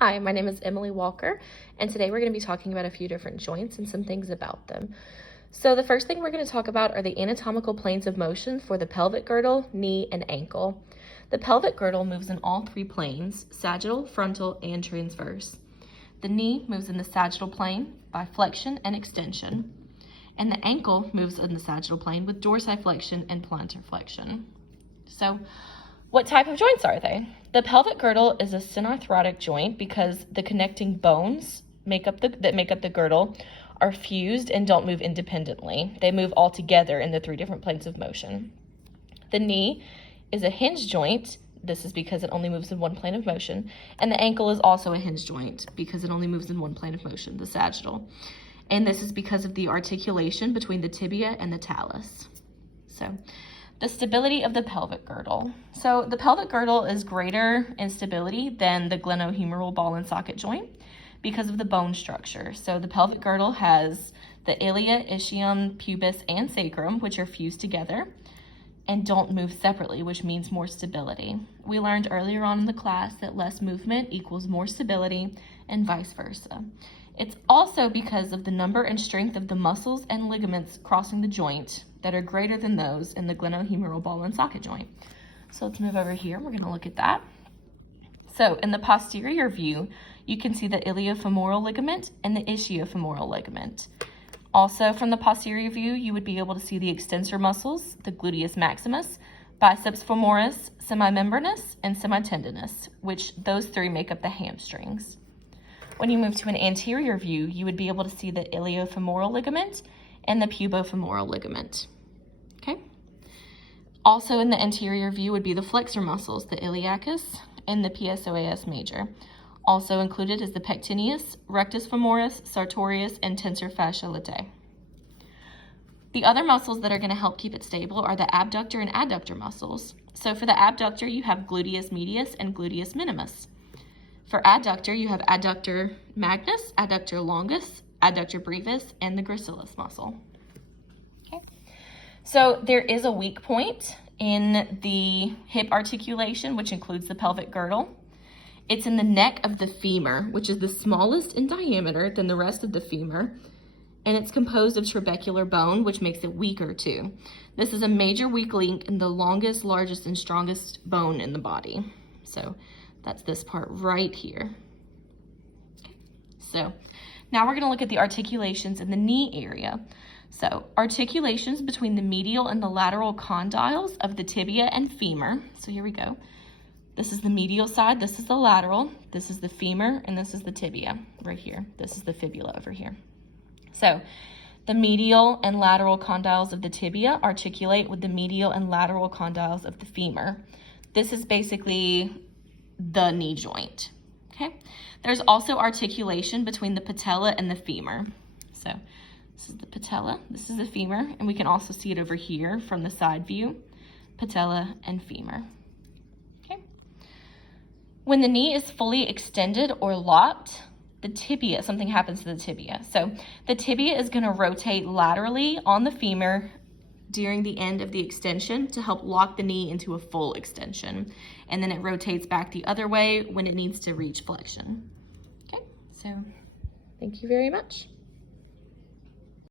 Hi, my name is Emily Walker, and today we're going to be talking about a few different joints and some things about them. So the first thing we're going to talk about are the anatomical planes of motion for the pelvic girdle, knee, and ankle. The pelvic girdle moves in all three planes, sagittal, frontal, and transverse. The knee moves in the sagittal plane by flexion and extension, and the ankle moves in the sagittal plane with dorsiflexion and plantar flexion. So what type of joints are they? The pelvic girdle is a synarthrotic joint because the connecting bones that make up the girdle are fused and don't move independently. They move all together in the three different planes of motion. The knee is a hinge joint. This is because it only moves in one plane of motion. And the ankle is also a hinge joint because it only moves in one plane of motion, the sagittal. And this is because of the articulation between the tibia and the talus. So the stability of the pelvic girdle. So the pelvic girdle is greater in stability than the glenohumeral ball and socket joint because of the bone structure. So the pelvic girdle has the ilia, ischium, pubis, and sacrum, which are fused together and don't move separately, which means more stability. We learned earlier on in the class that less movement equals more stability and vice versa. It's also because of the number and strength of the muscles and ligaments crossing the joint that are greater than those in the glenohumeral ball and socket joint. So let's move over here. We're going to look at that. So in the posterior view, you can see the iliofemoral ligament and the ischiofemoral ligament. Also from the posterior view, you would be able to see the extensor muscles, the gluteus maximus, biceps femoris, semimembranous, and semitendinous, which those three make up the hamstrings. When you move to an anterior view, you would be able to see the iliofemoral ligament and the pubofemoral ligament. Okay. Also in the anterior view would be the flexor muscles, the iliacus and the psoas major. Also included is the pectineus, rectus femoris, sartorius, and tensor fasciae latae. The other muscles that are going to help keep it stable are the abductor and adductor muscles. So for the abductor, you have gluteus medius and gluteus minimus. For adductor, you have adductor magnus, adductor longus, adductor brevis, and the gracilis muscle. Okay. So there is a weak point in the hip articulation, which includes the pelvic girdle. It's in the neck of the femur, which is the smallest in diameter than the rest of the femur, and it's composed of trabecular bone, which makes it weaker too. This is a major weak link in the longest, largest, and strongest bone in the body. So that's this part right here. Okay. So now we're going to look at the articulations in the knee area. So articulations between the medial and the lateral condyles of the tibia and femur. So here we go. This is the medial side, this is the lateral, this is the femur, and this is the tibia right here. This is the fibula over here. So the medial and lateral condyles of the tibia articulate with the medial and lateral condyles of the femur. This is basically the knee joint. Okay. There's also articulation between the patella and the femur. So this is the patella, this is the femur, and we can also see it over here from the side view, patella and femur. Okay. When the knee is fully extended or locked, the tibia, something happens to the tibia. So the tibia is going to rotate laterally on the femur during the end of the extension to help lock the knee into a full extension. And then it rotates back the other way when it needs to reach flexion. Okay, so thank you very much.